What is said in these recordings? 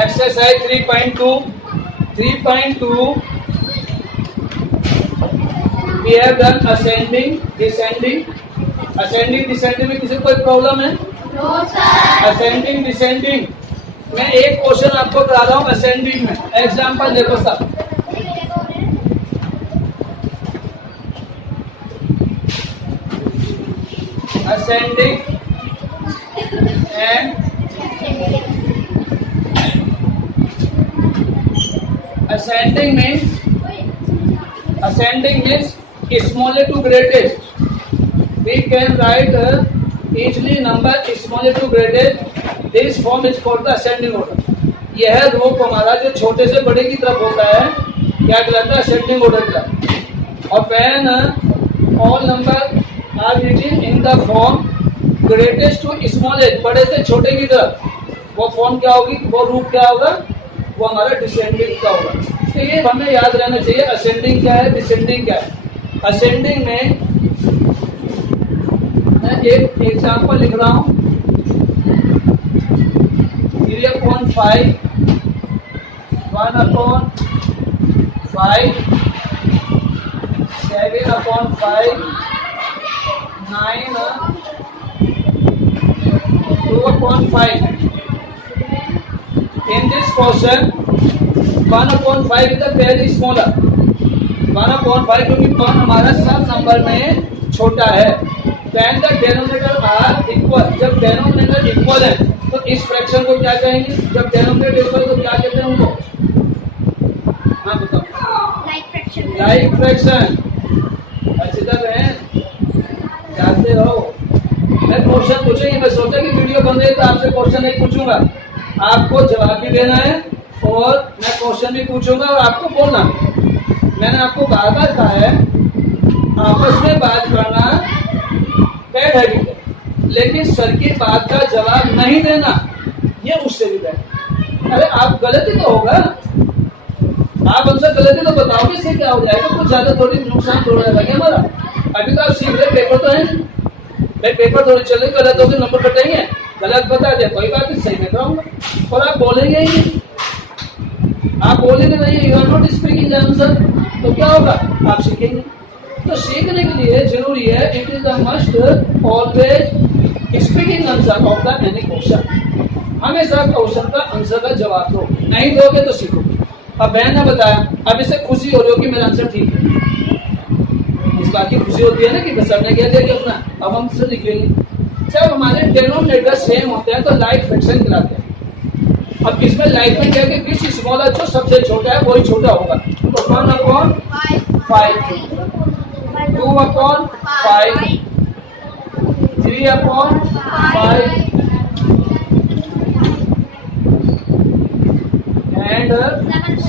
Exercise 3.2 we have done ascending descending में किसी को कोई प्रॉब्लम है? No sir. असेंडिंग डिसेंडिंग मैं एक क्वेश्चन आपको करा रहा हूँ असेंडिंग में। एग्जांपल देखो सब, ascending and ascending means smallest to greatest. We can write easily number smallest to greatest. This form is called the ascending order. यह रूप हमारा जो छोटे से बड़े की तरफ होता है क्या कहलाता है? ascending order कहलाता है। और when all number are written in the form greatest to smallest, बड़े से छोटे की तरफ, वो फॉर्म क्या होगी? वो रूप क्या होगा? वो हमारा डिसेंडिंग का होगा। तो ये हमें याद रहना चाहिए असेंडिंग क्या है, डिसेंडिंग क्या है। असेंडिंग में मैं एक एग्जांपल लिख रहा हूँ, 3/5 1/5 7/5 9 2/5। In this question 1/5 is the very smaller, 1/5 क्योंकि 1 हमारा सब नंबर में छोटा है। When the denominator are equal, जब denominator इक्वल है तो इस फ्रैक्शन को क्या कहेंगे? जब denominator इक्वल तो क्या कहते हैं उनको? हाँ बताओ। Like fraction. अच्छी तरह है, जानते रहो। मैं क्वेश्चन पूछेंगे, मैं सोचा कि वीडियो बन रही है तो आपसे क्वेश्चन नहीं पूछूंगा, आपको जवाब भी देना है और मैं क्वेश्चन भी पूछूंगा और आपको बोलना है। मैंने आपको बार बार कहा है आपस में बात करना बैड हैबिट है, लेकिन सर की बात का जवाब नहीं देना ये उससे भी बैड। अरे आप गलती तो होगा, आप हमसे गलती तो बताओगे, इससे क्या हो जाएगा? कुछ ज्यादा थोड़ी नुकसान थोड़ा लगेगा हमारा। अभी तो आप सीख रहे, पेपर तो है भाई, पेपर थोड़ी चल रही, गलत होकर नंबर कटेंगे। गलत बता दे कोई बात नहीं, सही में कराऊंगा। और आप बोलेंगे ही, आप बोलेंगे नहीं, you are not speaking answer, तो क्या होगा? आप सीखेंगे। तो सीखने के लिए जरूरी है, it is a must always speaking answer of the any question. हमेशा क्वेश्चन का आंसर का जवाब दो, नहीं दोगे तो सीखोगे। अब बहन ने बताया, अब इसे खुशी हो रही हो कि मेरा आंसर ठीक है, इस बात की खुशी होती है ना कि सर ने कह दिया कि अपना, अब हम से लिखेंगे। जब हमारे डिनोमिनेटर सेम होते हैं तो लाइक फ्रैक्शन कहलाते हैं। अब इसमें लाइक में क्या है कि विच स्मॉलर, जो सबसे छोटा है वही छोटा होगा। तो 1/5 2/5 3/5 एंड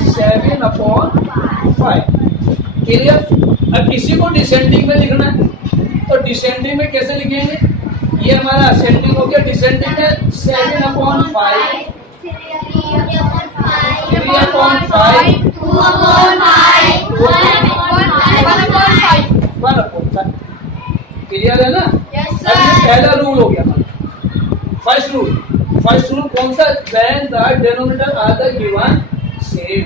7/5। क्लियर? अब किसी को डिसेंडिंग में लिखना है तो डिसेंडिंग में कैसे लिखेंगे? ये हमारा असेंडिंग हो गया, डिसेंडिंग में 7/5 3/5 1/5। क्लियर है ना? अब पहला रूल हो गया हमारा। फर्स्ट रूल कौन सा? When the denominator are the given same.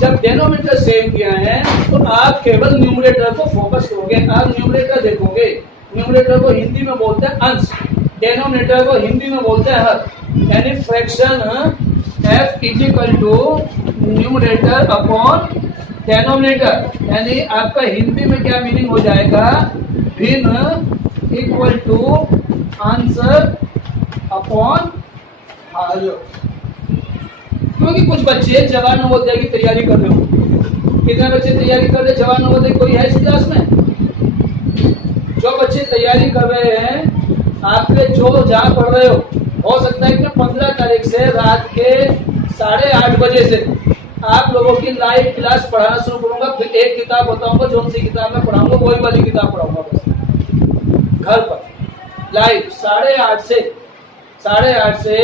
जब डिनोमिनेटर सेम किया है तो आप केवल न्यूमरेटर को फोकस करोगे। आप न्यूमरेटर देखोगे, न्यूमरेटर को हिंदी में बोलते हैं अंश, डिनोमिनेटर को हिंदी में बोलते हैं हर। यानी fraction f is equal to numerator upon denominator, यानी आपका हिंदी में क्या मीनिंग हो जाएगा? भिन्न इक्वल टू आंसर अपॉन हर। क्योंकि कुछ बच्चे जवान नवोदय की तैयारी कर रहे हो, कितने बच्चे तैयारी कर रहे हैं जवान नवोदय? कोई है इस क्लास में? जो बच्चे तैयारी कर रहे हैं, आपके जो जहाँ पढ़ रहे हो सकता है कि 15 तारीख से रात के 8:30 बजे से आप लोगों की लाइव क्लास पढ़ाना शुरू करूंगा। फिर एक किताब बताऊंगा, जो सी किताब में पढ़ाऊंगा वही वाली किताब पढ़ाऊंगा बस घर पर लाइव 8:30 से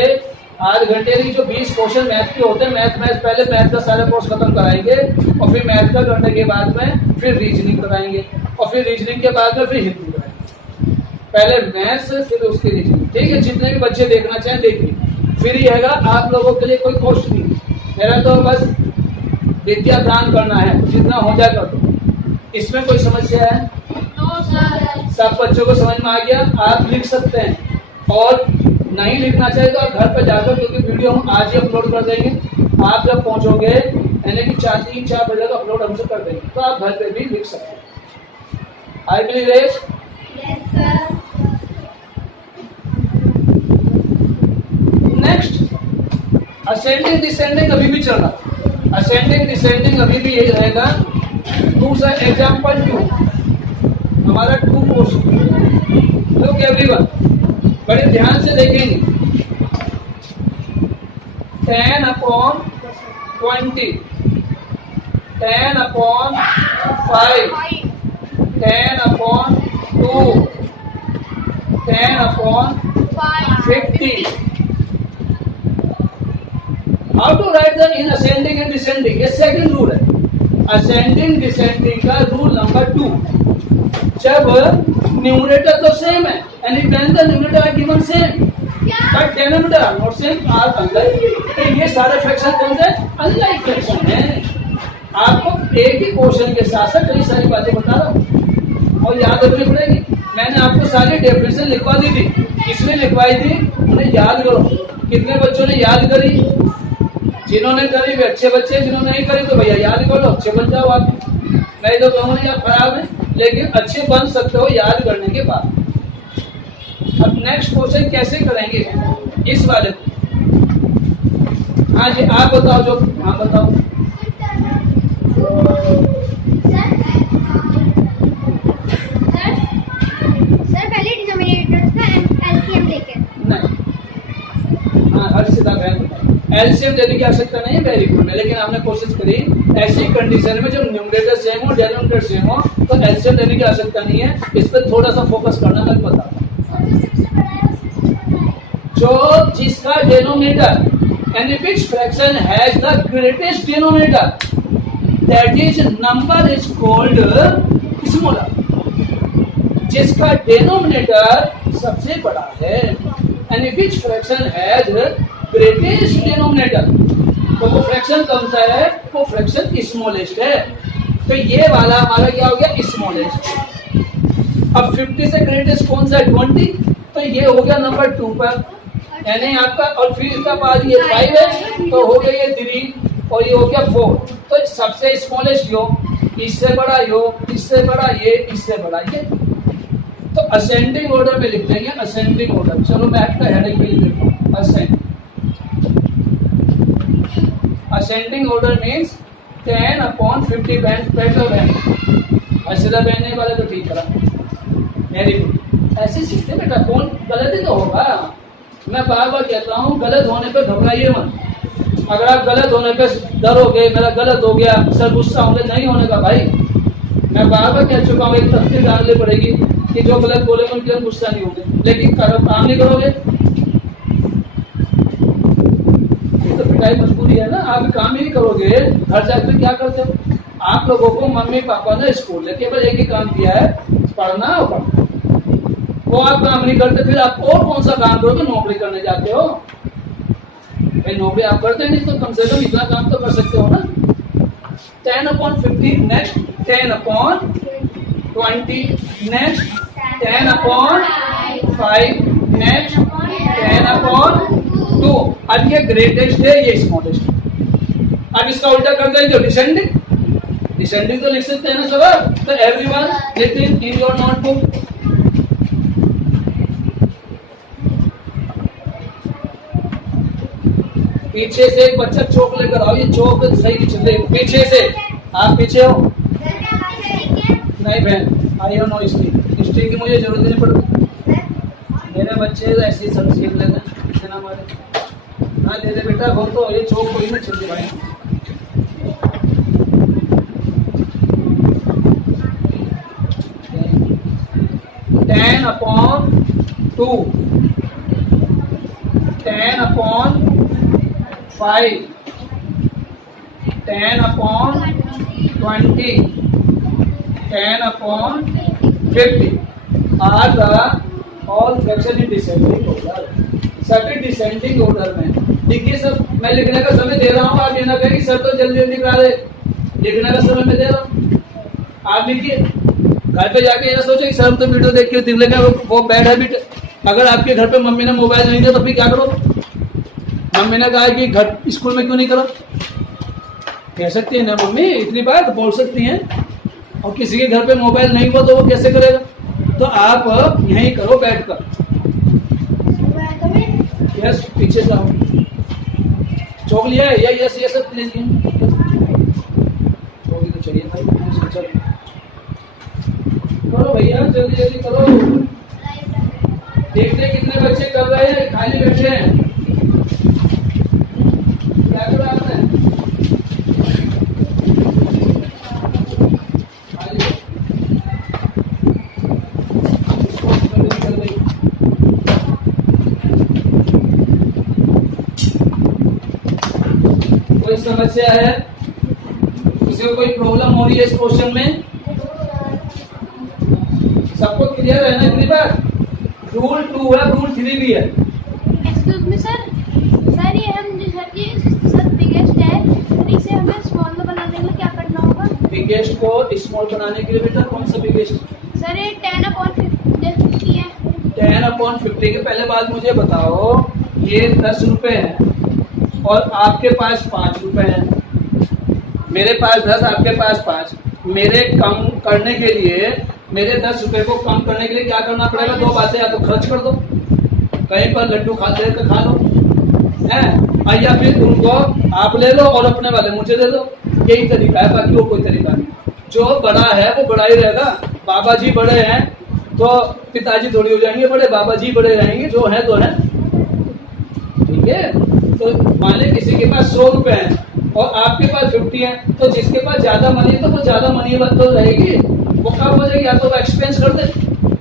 आध घंटे की जो 20 क्वेश्चन मैथ के होते हैं। मैथ पहले मैथ का सारा कोर्स खत्म कराएंगे और फिर मैथ का करने के बाद में फिर रीजनिंग कराएंगे और फिर रीजनिंग के बाद में फिर हिंदी कराएंगे। पहले मैथ्स फिर उसकी रीजनिंग। ठीक है, जितने भी बच्चे देखना चाहें देखिए। फ्री हैगा, आप लोगों के लिए कोई कॉस्ट नहीं। मेरा तो बस विद्या दान करना है, जितना हो जाएगा। तो इसमें कोई समस्या है? सब बच्चों को समझ में आ गया? आप लिख सकते हैं, और नहीं लिखना चाहिए तो आप घर पर जाकर, क्योंकि वीडियो हम आज ही अपलोड कर देंगे। आप जब पहुंचोगे यानी कि 3-4 बजे तक अपलोड हमसे कर देंगे, तो आप घर पे भी लिख सकते हैं। I believe it? Next ascending descending अभी भी चल रहा। असेंडिंग डिसेंडिंग अभी भी यही रहेगा। दूसरा एग्जाम्पल 2, हमारा 2 क्वेश्चन। लुक एवरीवन, बड़े ध्यान से देखेंगे। 10/20, 10/5, 10/2, 10/50. How to write them in ascending and descending? ये सेकंड रूल है। असेंडिंग डिसेंडिंग का रूल नंबर 2, जब न्यूमरेटर तो सेम है, and when the numerator are given same but denominator are not same, are unlike, तो ये सारे फ्रैक्शन कौन से अनलाइक फ्रैक्शन है। आपको एक ही क्वेश्चन के साथ साथ कई सारी बातें बता रहा हूँ, और याद रखनी पड़ेगी। मैंने आपको सारी डेफिनेशन लिखवा दी थी, इसलिए लिखवाई थी उन्हें याद करो। कितने बच्चों ने याद करी? जिन्होंने करी वे अच्छे बच्चे, जिन्होंने नहीं करी तो भैया याद करो, अच्छे बन जाओ आप। मैं तो कहूँगा आप खराब है, लेकिन अच्छे बन सकते हो याद करने के बाद। अब नेक्स्ट क्वेश्चन कैसे करेंगे इस वाले को? हाँ जी, आप बताओ जो, हाँ बताओ। सर पहले डिनोमिनेटर का एलसीएम लेके नहीं, हाँ हर सीधा बहन एलसीएम देने की आवश्यकता नहीं है, वेरी गुड है। लेकिन आपने कोशिश करी ऐसी कंडीशन में जब न्यूमरेटर सेम हो डिनोमिनेटर सेम हो तो एलसीएम देने की आवश्यकता नहीं है। इस पर थोड़ा सा फोकस करना मैं बता। जो जिसका denominator and which fraction has the greatest denominator, that is number is called smaller. जिसका डिनोमिनेटर सबसे बड़ा है and which fraction has greatest denominator, तो वो फ्रैक्शन कौन सा है? वो फ्रैक्शन स्मॉलेस्ट है। तो ये वाला हमारा क्या हो गया? स्मॉलेस्ट। अब 50 से ग्रेटेस्ट कौन सा है? 20, तो ये हो गया नंबर 2 पर, यानी आपका, और फिर इसका बाद ये 5 है, तो हो गया ये 3, और ये हो गया 4। तो सबसे स्मॉलेस्ट यो, इससे बड़ा यो, इससे बड़ा ये, इससे बड़ा ये। तो असेंडिंग ऑर्डर में लिख देंगे, असेंडिंग ऑर्डर। चलो मैं आपका हेडिंग में लिख देता हूँ, ascending order means 10/50 band petrol band. सीधा बैंड नहीं वाला तो ठीक करा, वेरी गुड। ऐसे सीखते बेटा, कौन गलत ही तो होगा। मैं बार बार कहता हूँ, गलत होने पे घबराइए मत। अगर आप गलत होने पे डरोगे, मेरा गलत हो गया सर गुस्सा होंगे, नहीं होने का भाई। मैं बार बार कह चुका हूँ, एक तख्ती डालनी पड़ेगी कि जो गलत बोलेंगे उनके लिए गुस्सा नहीं होंगे, लेकिन काम नहीं करोगे तो पिटाई मजबूरी है ना। आप काम ही नहीं करोगे, घर जाकर क्या करते हो? आप लोगों को मम्मी पापा ने स्कूल में केवल एक ही काम किया है, पढ़ना और पढ़ना। वो आप काम नहीं करते, फिर आप और कौन सा काम करोगे? नौकरी करने जाते हो भाई, नौकरी आप करते नहीं तो कम से कम इतना काम तो कर सकते हो ना। 10/50 नेक्स्ट, 10/20 नेक्स्ट, 10/5 नेक्स्ट, 10/2। अब ये ग्रेटेस्ट है, ये स्मॉलेस्ट। अब इसका उल्टा कर देंगे, डिसेंडिंग। डिसेंडिंग तो लिख सकते हैं ना सब। तो एवरीवन लिख इन योर नोटबुक। पीछे से एक बच्चा चौक लेकर आओ, ये चौक सही नहीं चल रही। पीछे से, आप पीछे हो? नहीं बहन, आई डोंट नो स्टिक की मुझे जरूरत नहीं पड़ती। मेरे बच्चे ऐसे सब सीख लेते हैं, हमारे। हाँ दे दे बेटा, वो तो ये चौक कोई नहीं चलती भाई। Ten upon 2, 10/5, 10/20, 10/50 are the all fraction in descending order. Certain descending order में देखिए सर, मैं लिखने का समय दे रहा हूँ, आप ये ना कहें कि सर तो जल्दी जल्दी करा दे, लिखने का समय मैं दे रहा हूँ, आप लिखिए। घर पे जाके ये ना सोचो कि सर तो वीडियो देख के दिख लेगा, वो बैड हैबिट। अगर आपके घर पे मम्मी ने मोबाइल नहीं दिया तो फिर क्या करो? मम्मी ने कहा कि घर स्कूल में क्यों नहीं करो, कह सकती है ना मम्मी, इतनी बात बोल सकती हैं। और किसी के घर पे मोबाइल नहीं हुआ तो वो कैसे करेगा? तो आप यहीं करो बैठ कर। यस, पीछे से आओ, चौक लिया है, यस ये सब ले लिए, चौकी तो चाहिए भाई, चलो करो भैया, जल्दी जल्दी करो। देखते कितने बच्चे कर रहे हैं, खाली बैठे हैं, क्या कर रहा है? कोई समस्या है? किसी को कोई प्रॉब्लम हो रही है इस क्वेश्चन में? सबको क्लियर है ना इतनी बार? रूल 2 है, रूल 3 भी है। एक्सक्यूज मी सर, सर ये हम जो सर की सर बिगेस्ट है, तो इसे हमें स्मॉल में बनाने के लिए क्या करना होगा? बिगेस्ट को स्मॉल बनाने के लिए बेटा कौन सा बिगेस्ट? सर ये 10/50 है। 10/50 के पहले बात मुझे बताओ, ये 10 रुपए है और आपके पास 5 रुपए है, मेरे पास 10, आपके पास 5। मेरे कम करने के लिए, मेरे 10 रुपए को कम करने के लिए क्या करना पड़ेगा? 2 बातें, या तो खर्च कर दो, कहीं पर लड्डू खा लो है, या फिर उनको आप ले लो और अपने वाले मुझे दे दो। यही तरीका है, बाकी वो कोई तरीका नहीं। जो बड़ा है वो बड़ा ही रहेगा। बाबा जी बड़े हैं तो पिताजी थोड़ी हो जाएंगे बड़े, बाबा जी बड़े रहेंगे, जो है तो है, ठीक है। तो मान लीजिए किसी के पास 100 रुपए है और आपके पास 50 है, तो जिसके पास ज्यादा मनी है तो वो ज्यादा मनी बात तो रहेगी, वो कब हो जाएगी? या तो वो एक्सपेंस कर दे,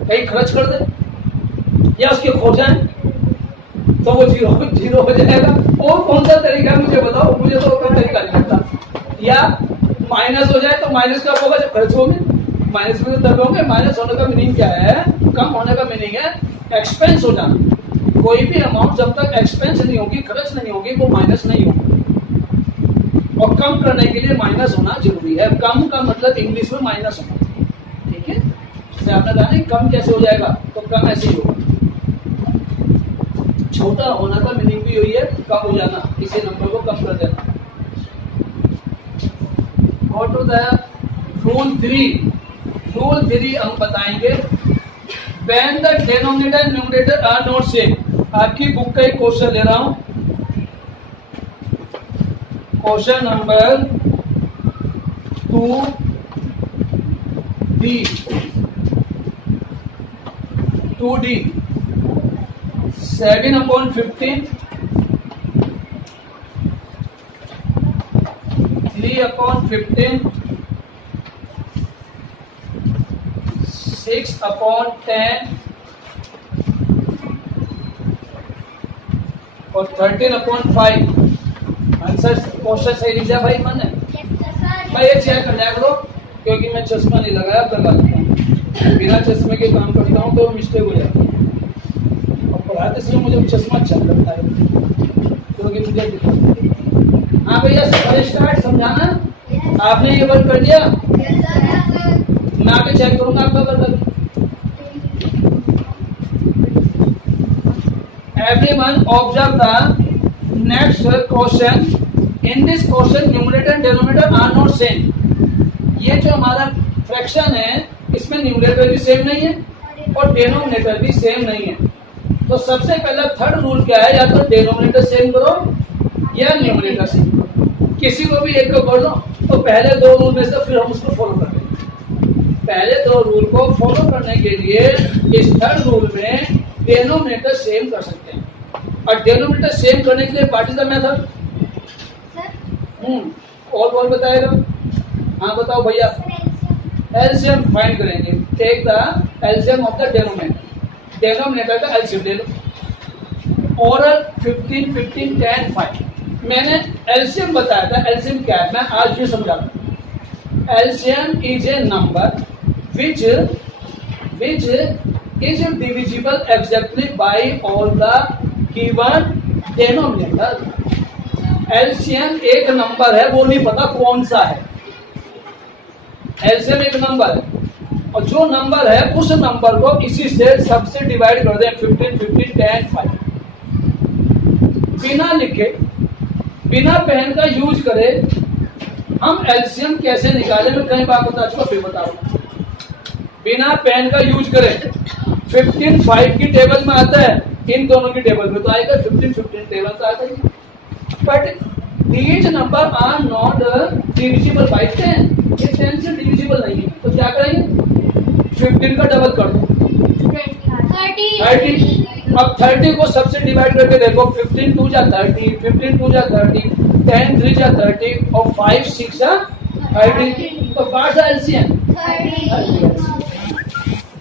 कहीं खर्च कर दे, या उसके खो जाए तो वो जीरो हो जाएगा। और कौन सा तरीका मुझे बताओ, मुझे तो कोई तरीका नहीं लगता। या माइनस हो जाए तो माइनस कब होगा? जब खर्च होंगे, माइनस में तब होंगे। माइनस होने का मीनिंग क्या है? कम होने का मीनिंग है एक्सपेंस हो जाना। कोई भी अमाउंट जब तक एक्सपेंस नहीं होगी, खर्च नहीं होगी, वो माइनस नहीं होगी। और कम करने के लिए माइनस होना जरूरी है। कम का मतलब इंग्लिश में माइनस होना, ठीक है। जैसे आपने कहा ना कम कैसे हो जाएगा, तो कम ऐसे ही होगा। छोटा होना का मीनिंग भी यही है, कम हो जाना, किसी नंबर को कम कर देना। Go to the rule 3. Rule 3 हम बताएंगे। When the denominator and numerator are not same. आपकी बुक का एक क्वेश्चन ले रहा हूं, क्वेश्चन नंबर 2D 7/15 3/15 6/10 और 13/5। आंसर क्वेश्चन सही लिख दिया भाई मैंने? भाई ये चेक कर लिया करो, क्योंकि मैं चश्मा नहीं लगाया तो लगा देता हूँ, बिना चश्मे के काम करता हूँ तो मिस्टेक हो जाती है। और पढ़ाते समय मुझे चश्मा अच्छा लगता है, क्योंकि मुझे हाँ भैया सब स्टार्ट समझाना। आपने ये वर्क कर दिया? मैं आगे चेक करूंगा आपका work. Everyone observe the next question. In this question, numerator and denominator are not same. ये जो हमारा फ्रैक्शन है, इसमें न्यूमरेटर भी सेम नहीं है और डेनोमिनेटर भी सेम नहीं है। तो सबसे पहला थर्ड रूल क्या है? या तो डेनोमिनेटर सेम करो या न्यूमरेटर सेम करो। किसी को भी एक को कर दो, तो पहले 2 रूल में से फिर हम उसको फॉलो कर लेंगे। पहले 2 रूल को फॉलो करने के लिए इस थर्ड रूल में डेनोमिनेटर सेम कर सकते हैं। और डेनोमिनेटर सेम करने के लिए व्हाट इज द मेथड? और कौन बताएगा? हाँ बताओ भैया। एलसीएम फाइंड करेंगे। Take the LCM of the denominator. Denominator का एलसीएम ले लो। ओरल 15 15 10 5। मैंने एलसीएम बताया था। एलसीएम क्या है मैं आज भी समझा रहा हूँ। LCM is a number which is divisible exactly by all the given denominator. LCM एक नंबर है, वो नहीं पता कौन सा है। एलसीएम एक नंबर है और जो नंबर है उस नंबर को इसी से सबसे डिवाइड कर दें 15, 15, 10, 5। बिना लिखे बिना पेन का यूज करे हम एलसीएम कैसे निकाले, मैं कई बार बता चुका, फिर बता रहा। बिना पेन का यूज करें 15 5 की टेबल में आता है, इन दोनों की टेबल में तो आएगा 15 15 टेबल तो आता है। But these number are not divisible by 10, ये 10 से डिविजिबल नहीं है। तो क्या करेंगे, 15 का डबल कर दो 30। अब 30 को सबसे डिवाइड करके देखो, 15 2 जा 30, 15 2 जा 30, 10 3 जा 30 और 5 6 जा 30। तो व्हाट इज एलसीएम?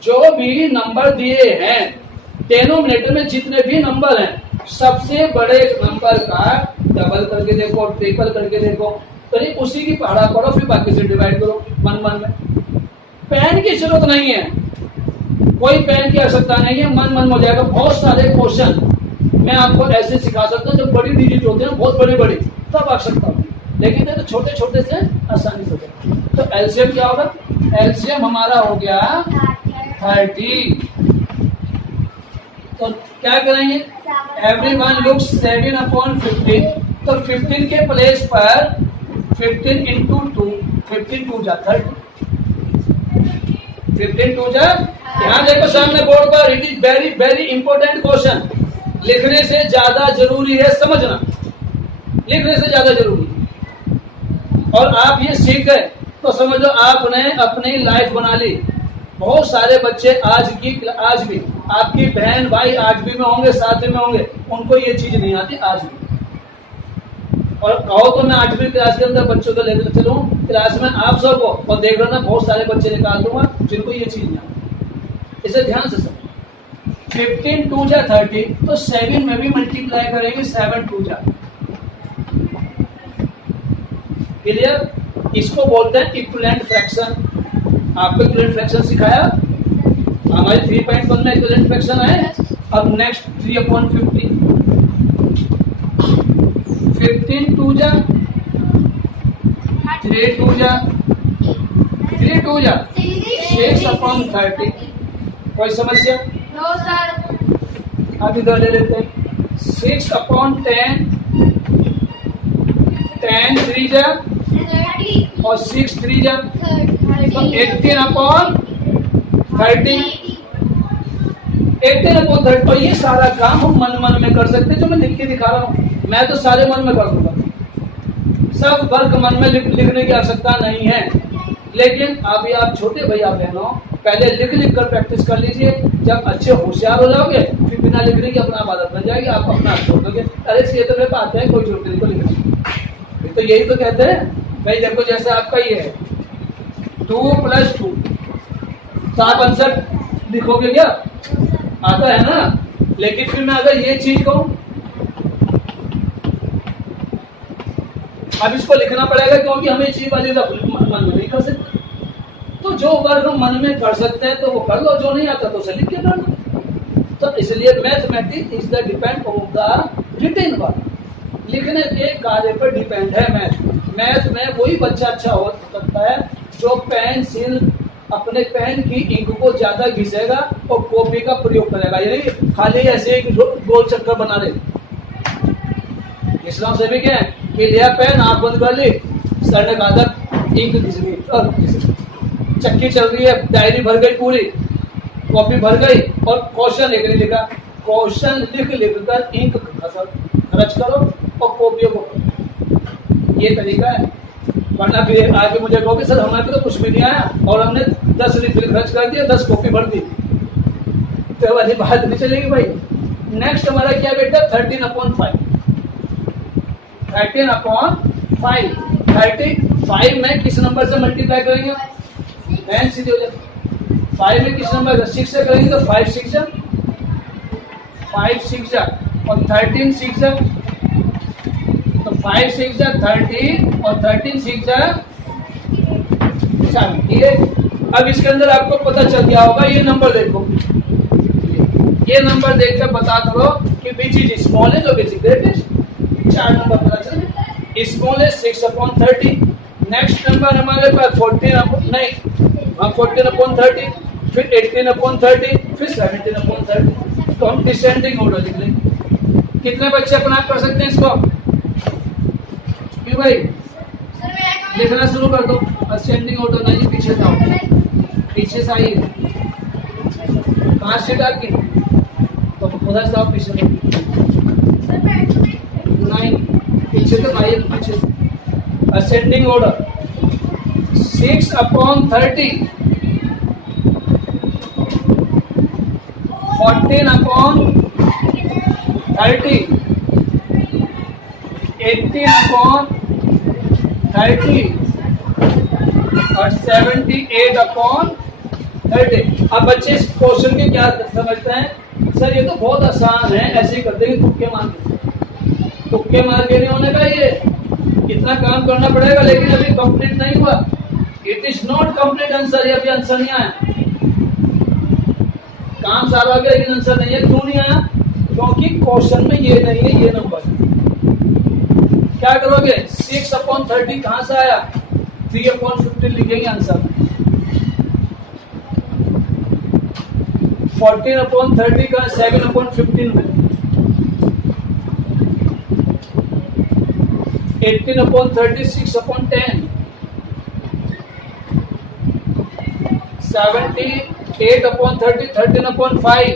जो भी नंबर दिए हैं डेनोमिनेटर में, जितने भी नंबर हैं, सबसे बड़े नंबर का डबल करके देखो, ट्रिपल करके देखो, तो ये उसी की पहाड़ा पढ़ो, फिर बाकी से डिवाइड करो मन मन में। पेन की जरूरत नहीं है, कोई पेन की आवश्यकता नहीं है, मन मन हो जाएगा। बहुत सारे क्वेश्चन मैं आपको ऐसे सिखा सकता हूँ, जब बड़ी डिजिट होती है बहुत बड़ी बड़ी, तब आवश्यकता होती है, लेकिन ये तो छोटे छोटे से आसानी से होगा। तो एलसीएम क्या होगा? एलसीएम हमारा हो गया 30। तो क्या करेंगे, एवरीवन लुक्स 7/15। तो 15 के प्लेस पर 15 इंटू 2, 15 2 जा 30, 15 2 जा। यहाँ देखो सामने बोर्ड पर, it is very very important question. लिखने से ज्यादा जरूरी है समझना, लिखने से ज्यादा जरूरी है। और आप ये सीख गए तो समझो आपने अपनी लाइफ बना ली। बहुत सारे बच्चे आज भी आपकी बहन भाई 8वीं में होंगे, 7वीं में होंगे, उनको ये चीज नहीं आती आज भी। और कहो तो मैं 8वीं क्लास के अंदर बच्चों को लेकर चलूं क्लास में आप सबको, और देख रहा ना बहुत सारे बच्चे निकाल दूंगा जिनको ये चीज नहीं आती। इसे ध्यान से समझो। 15 2 जा 30, तो 7 में भी मल्टीप्लाई करेंगे 7 2 जा। क्लियर? इसको बोलते हैं इक्विवेलेंट फ्रैक्शन। आपको इक्विवेलेंट फ्रैक्शन सिखाया, हमारे 3.1 में इक्विवेलेंट फ्रैक्शन है। अब नेक्स्ट 3/50, 15 2 जा 3 2 जा 3 2 जा 6/30। कोई समस्या? No sir. अब इधर ले लेते हैं 6/10, 10 3 जा और 6 3 जा, तो 18/30, 18/30। और ये सारा काम हम मन मन में कर सकते हैं, जो मैं लिख के दिखा रहा हूँ। मैं तो सारे मन में कर दूंगा, सब वर्ग मन में लिखने की आवश्यकता नहीं है। लेकिन अभी आप छोटे भैया बहनों, पहले लिख लिख कर प्रैक्टिस कर लीजिए। जब अच्छे होशियार हो जाओगे फिर बिना लिखने की अपना आदत बन जाएगी, आप अपना आप छोड़ दोगे। अरे ये तो मेरे पास है, कोई जरूरत नहीं को लिखने। तो यही तो कहते हैं भाई, देखो जैसे आपका ये है 2 + 2, तो आप आंसर लिखोगे क्या? आता है ना। लेकिन फिर मैं अगर ये चीज कहूं, अब इसको लिखना पड़ेगा क्योंकि हमें चीज वाली मन में नहीं कर सकते। तो जो वर्ग हम मन में कर सकते हैं तो वो कर लो, जो नहीं आता तो उसे लिख के कर लो। तो इसलिए mathematics is the depend on the written work. लिखने के कार्य पर डिपेंड है मैथ में वही बच्चा अच्छा हो सकता है जो पेंसिल अपने पेन की इंक को ज्यादा घिसेगा और कॉपी का प्रयोग करेगा, यानी खाली ऐसे एक गोल चक्कर बना रहे। इस्लाम से भी क्या है कि लिया पेन, आंख बंद कर ली, सर ने कहा था इंक घिस गई, चक्की चल रही है, डायरी भर गई पूरी, कॉपी भर गई और क्वेश्चन लिख नहीं लिखा। क्वेश्चन लिख कर इंक खर्च करो और कॉपियों को करो। ये तरीका है। वरना फिर आगे मुझे कहोगे सर हमारे तो कुछ भी नहीं आया और हमने 10 रिफिल खर्च कर दिया, 10 कॉपी भर दी, तो वाली बात नहीं चलेगी भाई। नेक्स्ट हमारा क्या बेटा 13/5। 13/5 35 में किस नंबर से मल्टीप्लाई करेंगे? 10 सीधे हो जाए। 5 में किस नंबर से 6 से करेंगे तो 5 6 जा 5 6 जा और 13 6 जा, तो 5 6 जा 30 और 13 6 जा 40। ठीक है। अब इसके अंदर आपको पता चल गया होगा, ये नंबर देखो, ये नंबर देखकर बता दो कि विच इज स्मॉल है जो विच इज ग्रेटेस्ट, 4 नंबर पता चले। स्मॉल है 6/30। नेक्स्ट नंबर हमारे पास 14/30, फिर 18/30, फिर 17/30। तो हम डिसेंडिंग ऑर्डर लिख लेंगे। कितने बच्चे अपना कर सकते हैं इसको? क्यों भाई लिखना शुरू कर दो। असेंडिंग ऑर्डर नहीं, पीछे जाओ, पीछे से आइए। कहाँ सीट आपकी? तो उधर से आओ, पीछे नहीं, पीछे तो आइए, पीछे से। असेंडिंग ऑर्डर 6/30, 14/30, 18/30 और 78/30। अब बच्चे इस क्वेश्चन के क्या समझते हैं? सर ये तो बहुत आसान है, ऐसे ही करते हैं, तुक्के मार के। तुक्के मार के नहीं होने का, ये इतना काम करना पड़ेगा, लेकिन अभी कंप्लीट नहीं हुआ। It is not complete answer, ये अभी आंसर नहीं आया। काम सारा हो गया लेकिन आंसर नहीं है। क्यों नहीं आया? क्योंकि क्वेश्चन में ये नहीं है, ये नंबर। क्या करोगे? 6/30 कहां से आया? 3/15 लिखेंगे आंसर में। 14/30 का 7/15 में, 18/30 6/10, 78/30 13/5।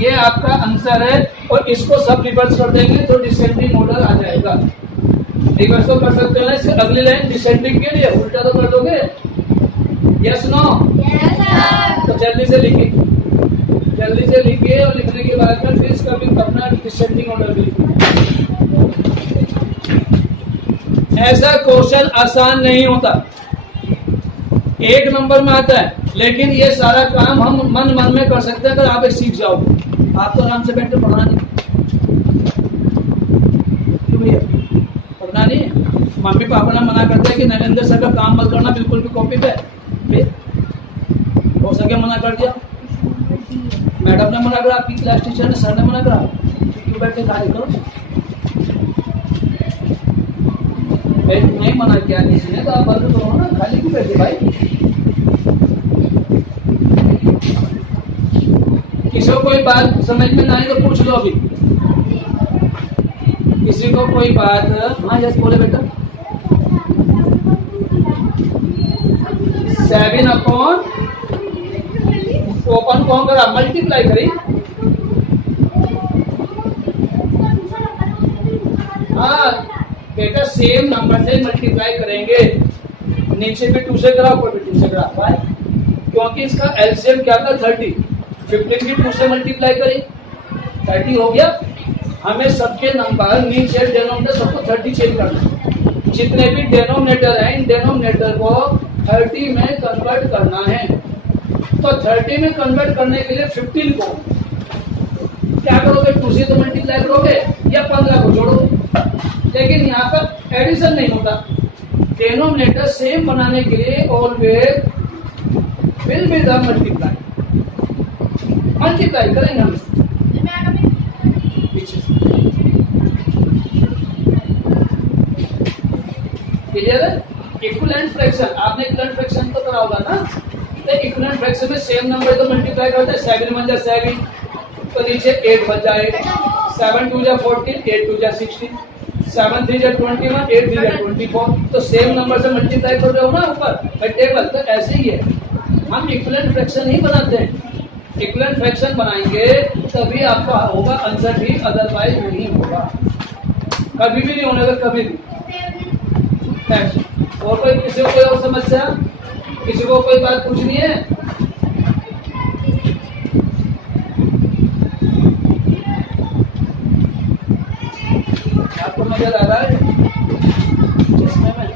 ये आपका आंसर है। और इसको सब रिवर्स कर देंगे तो डिसेंडिंग ऑर्डर आ जाएगा। रिवर्स तो कर सकते हो, इससे अगली लाइन डिसेंडिंग के लिए उल्टा तो कर दोगे। Yes no? तो जल्दी से लिखिए, जल्दी से लिखिए, और लिखने के बाद में फिर इसका भी अपना डिसेंडिंग ऑर्डर भी लिखिए। ऐसा क्वेश्चन आसान नहीं होता, 1 नंबर में आता है, लेकिन ये सारा काम हम मन में कर सकते हैं अगर आप सीख जाओगे। आप तो आराम से बैठ कर पढ़ना नहीं, क्यों भैया पढ़ना नहीं? मम्मी पापा ने मना करते हैं कि नरेंद्र सर का काम मत करना बिल्कुल भी कॉपी पे। फिर हो सके मना कर दिया, मैडम ने मना करा, आपकी क्लास टीचर ने, सर ने मना करा, क्यों बैठ के खाली करो? नहीं मना किया किसी ने तो आप बंद करो ना, खाली क्यों बैठे भाई? किसी को कोई बात समझ में ना आए तो पूछ लो अभी। किसी को कोई बात? हाँ यस बोले बेटा। 7/, ओपन कौन करा? मल्टीप्लाई करी। हाँ बेटा, सेम नंबर से मल्टीप्लाई करेंगे, नीचे भी 2 से करा, ऊपर भी 2 से करा। भाई क्योंकि इसका एलसीएम क्या था? 30। 15 की 2 से मल्टीप्लाई करी, 30 हो गया। हमें सबके नंबर नीचे डेनोमिनेटर सबको 30 चेंज करना है। जितने भी डेनोमिनेटर हैं, इन डेनोमिनेटर को 30 में कन्वर्ट करना है। तो 30 में कन्वर्ट करने के लिए 15 को क्या करोगे? 2 से तो मल्टीप्लाई करोगे या 15 को जोड़ो। लेकिन यहाँ पर एडिशन नहीं होता। डेनोमिनेटर सेम बनाने के लिए always will be the multiply करेंगे हम पीछे से। क्लियर है? इक्विवेलेंट फ्रैक्शन, आपने इक्विवेलेंट फ्रैक्शन तो करा होगा ना? तो इक्विवेलेंट फ्रैक्शन में सेम नंबर तो मल्टीप्लाई करते हैं। 7 1 जा 7, तो नीचे 8 बच जाए, 7 2 जा 14, 8 2 जा 16, 7 3 जा 21, 8 3 जा 24। तो सेम नंबर से मल्टीप्लाई कर रहे हो ना ऊपर टेबल, तो ऐसे ही है। हम इक्विवेलेंट फ्रैक्शन ही बनाते हैं। इक्विवेलेंट फ्रैक्शन बनाएंगे तभी आपका होगा आंसर ठीक, अदरवाइज नहीं होगा। कभी भी नहीं होने का, कभी भी। और कोई किसी को कोई और समस्या? किसी को कोई बात पूछनी है? आपको नजर आ रहा है इसमें में?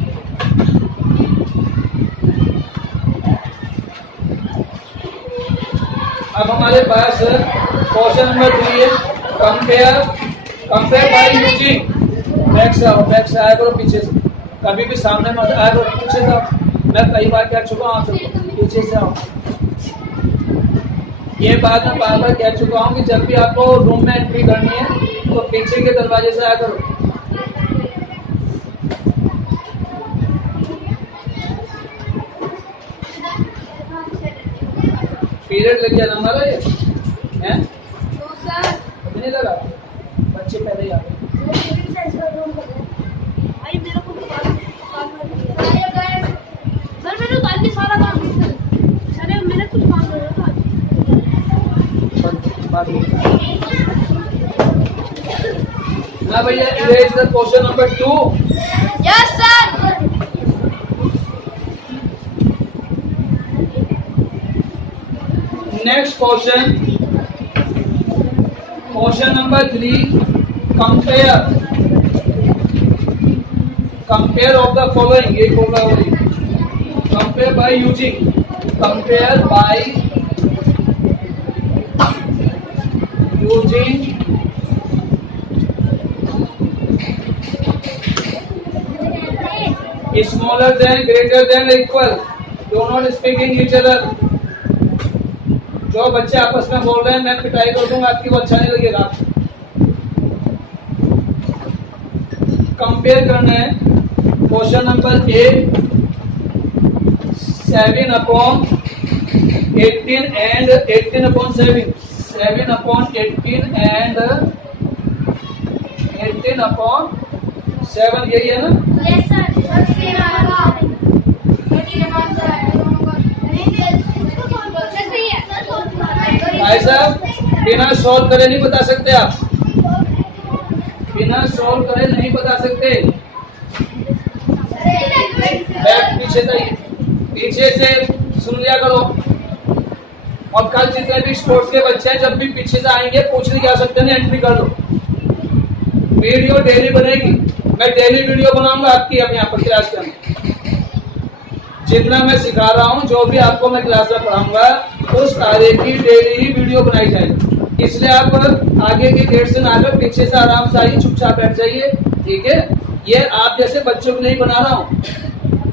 अब हमारे पास क्वेश्चन नंबर 3 है, कंपेयर बाय यूजिंग। बैक से आया करो, पीछे से, कभी भी सामने मत आया करो, पीछे से आओ। मैं कई बार कह चुका हूँ आपसे, पीछे से आओ। ये बात मैं बार बार कह चुका हूँ कि जब भी आपको रूम में एंट्री करनी है तो पीछे के दरवाजे से आया करो। पीरियड लग गया ना हमारा ये है? तो सर नहीं लगा, बच्चे पहले ही आ गए। भाई मेरे को तो सर मैंने कल भी सारा काम सर मैंने कुछ काम कर रहा था। ना भैया, erase the question number 2। Yes sir. Next question, question number 3। Compare of the following. ये होगा वही compare by using, compare by using smaller than, greater than, equal, do not speaking each other. जो बच्चे आपस में बोल रहे हैं मैं पिटाई कर दूंगा आपकी, वो अच्छा नहीं लगेगा। कंपेयर करना है। क्वेश्चन नंबर 8, 7/18 एंड 18/7, 7/18 एंड 18/7, यही है ना? Yes sir. भाई साहब बिना सॉल्व करे नहीं बता सकते आप, बिना सॉल्व करे नहीं बता सकते। बैक पीछे से सुन लिया करो। और कल जितने भी स्पोर्ट्स के बच्चे हैं जब भी पीछे से आएंगे पूछने की आवश्यकता नहीं, एंट्री कर लो। वीडियो डेली बनेगी, मैं डेली वीडियो बनाऊंगा आपकी अब यहाँ पर क्लास के अंदर। जितना मैं सिखा रहा हूँ, जो भी आपको मैं क्लास में पढ़ाऊंगा उस कार्य की डेली ही वीडियो बनाई जाएगी। इसलिए आप आगे की गेट से ना आकर पीछे से आराम से आइए, चुपचाप बैठ जाइए, ठीक है? ये आप जैसे बच्चों को नहीं बना रहा हूँ,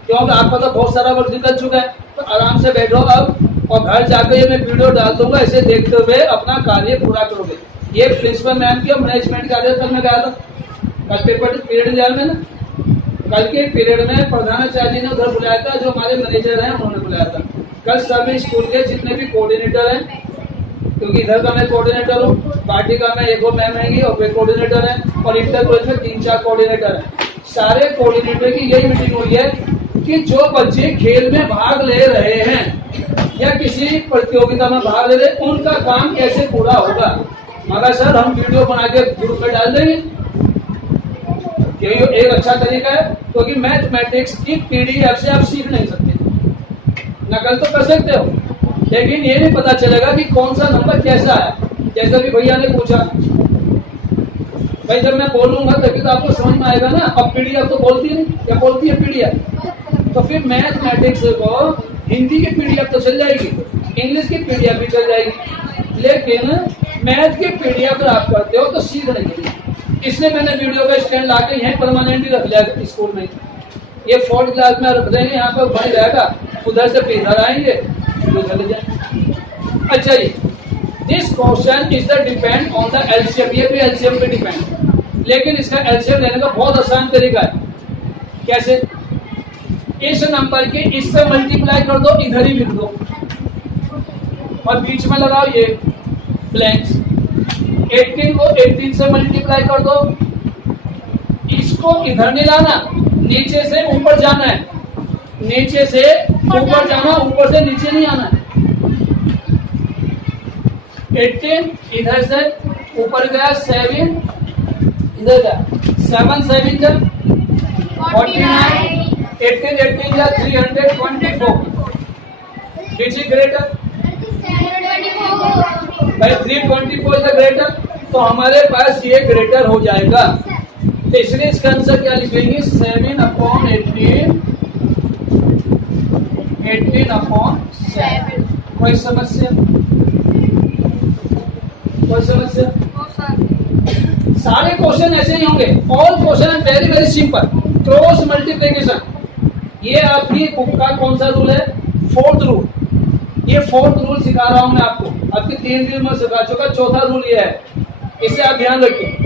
क्योंकि आपका तो बहुत सारा वर्क निकल चुका है। तो आराम से बैठो अब, और घर जाकर ये मैं वीडियो डाल दूंगा, इसे देखते हुए अपना कार्य पूरा करोगे। ये प्रिंसिपल मैम की मैनेजमेंट का आदेश कल मैं गया था, कल पेपर पीरियड जाल में ना, कल के पीरियड में प्रधानाचार्य जी ने उधर बुलाया था, जो हमारे मैनेजर हैं उन्होंने बुलाया था। कल सभी स्कूल के जितने भी कोऑर्डिनेटर हैं, क्योंकि इधर का मैं कोऑर्डिनेटर हूँ, पार्टी का मैं एक मैम है और वे कोऑर्डिनेटर हैं, और इंटर कॉलेज में 3-4 कोऑर्डिनेटर हैं। सारे कोऑर्डिनेटर की यही मीटिंग हुई है कि जो बच्चे खेल में भाग ले रहे हैं या किसी प्रतियोगिता में भाग ले रहे हैं, उनका काम कैसे पूरा होगा। मगर सर हम वीडियो बना के ग्रुप में डाल देंगे, यही एक अच्छा तरीका है, क्योंकि मैथमेटिक्स की पीडीएफ से आप सीख नहीं सकते। नकल तो कर सकते हो, लेकिन ये नहीं पता चलेगा कि कौन सा नंबर कैसा है। जैसा भी भैया ने पूछा, भाई जब मैं बोलूंगा तभी तो आपको समझ में आएगा ना। अब पीडीएफ तो बोलती नहीं, क्या बोलती है पीडीएफ? तो फिर मैथमेटिक्स को हिंदी की पीडीएफ तो चल जाएगी, इंग्लिश की पीडीएफ भी चल जाएगी, लेकिन मैथ की पीडीएफ अगर आप करते हो तो सीख नहीं मिलेगी। इसलिए मैंने वीडियो का स्टैंड लाके यहीं परमानेंटली रख लिया स्कूल में। ये 4th क्लास में रख देंगे, यहाँ पर बन जाएगा, उधर से फिर इधर आएंगे, चले जाएंगे। अच्छा जी, this question is the depend on the LCM. ये भी एलसीएम पे डिपेंड, लेकिन इसका एलसीएम लेने का बहुत आसान तरीका है। कैसे? इस नंबर के इससे मल्टीप्लाई कर दो, इधर ही लिख दो, और बीच में लगाओ ये ब्लैंक्स। 18 को 18 से मल्टीप्लाई कर दो, इसको इधर नहीं लाना, नीचे से ऊपर जाना है, नीचे से ऊपर जाना, ऊपर से नीचे नहीं आना है। 18 इधर से ऊपर गया, 7 इधर गया, 7 7 जा 49, 18 जा 324। Which is greater? भाई 324 इज ग्रेटर, तो हमारे पास ये ग्रेटर हो जाएगा। तो इसलिए इसका आंसर क्या लिखेंगे? 7/18, 18/7। कोई समस्या? कोई समस्या? सारे क्वेश्चन ऐसे ही होंगे। All question are very very simple. Cross multiplication, ये आपकी बुक का कौन सा रूल है? 4th rule. ये 4th रूल सिखा रहा हूं मैं आपको। आपके 3 रूल मैं सिखा चुका, चौथा रूल ये है, इसे आप ध्यान रखें।